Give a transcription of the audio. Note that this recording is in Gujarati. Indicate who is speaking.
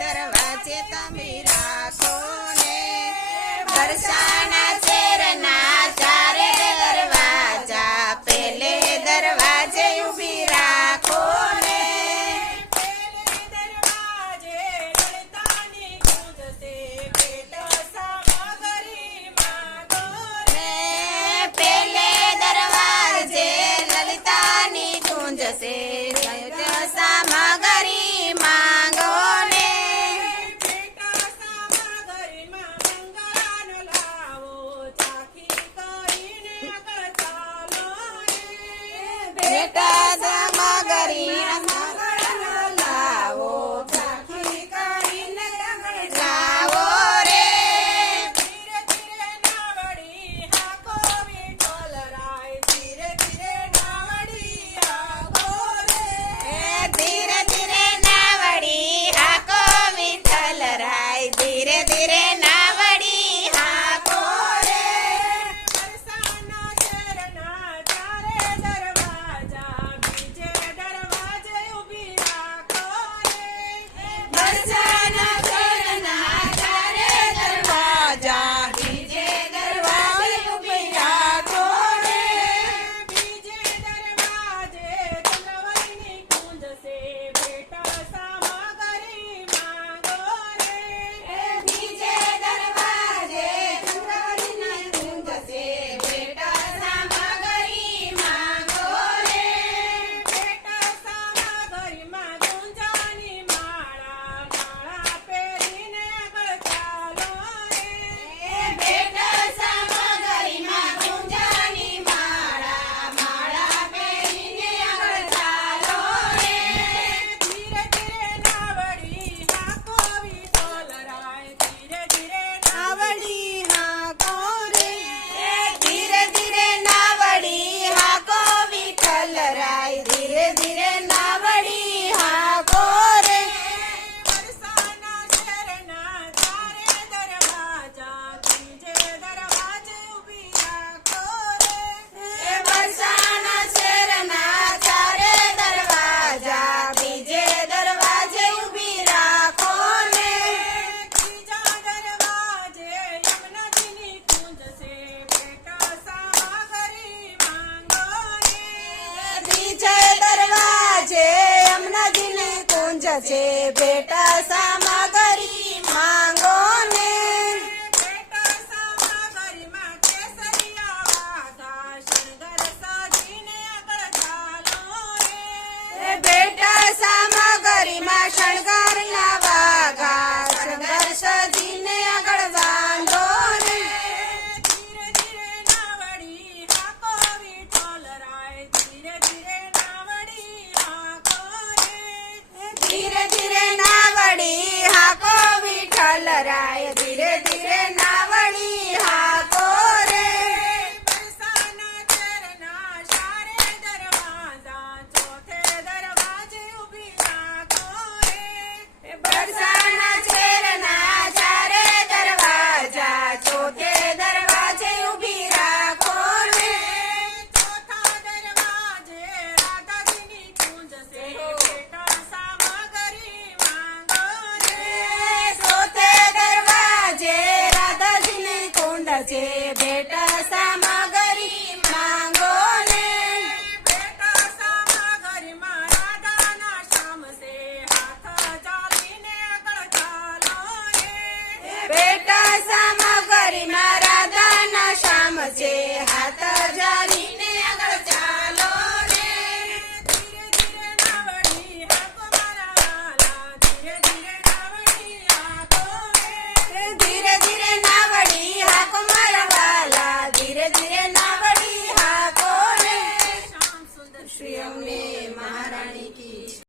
Speaker 1: दरवाजे तमीरा कोने बरसा છે બેટા સામગરી માંગો ને
Speaker 2: બેટા સામગરીમાં શણગાર
Speaker 1: લાવા ઘા શણગાર સજીને આગળ વાંધો ને
Speaker 2: ધીરે ધીરે નાવડી હાકો વિઠોલ રાય ધીરે ધીરે
Speaker 1: tire, tire. Gracias.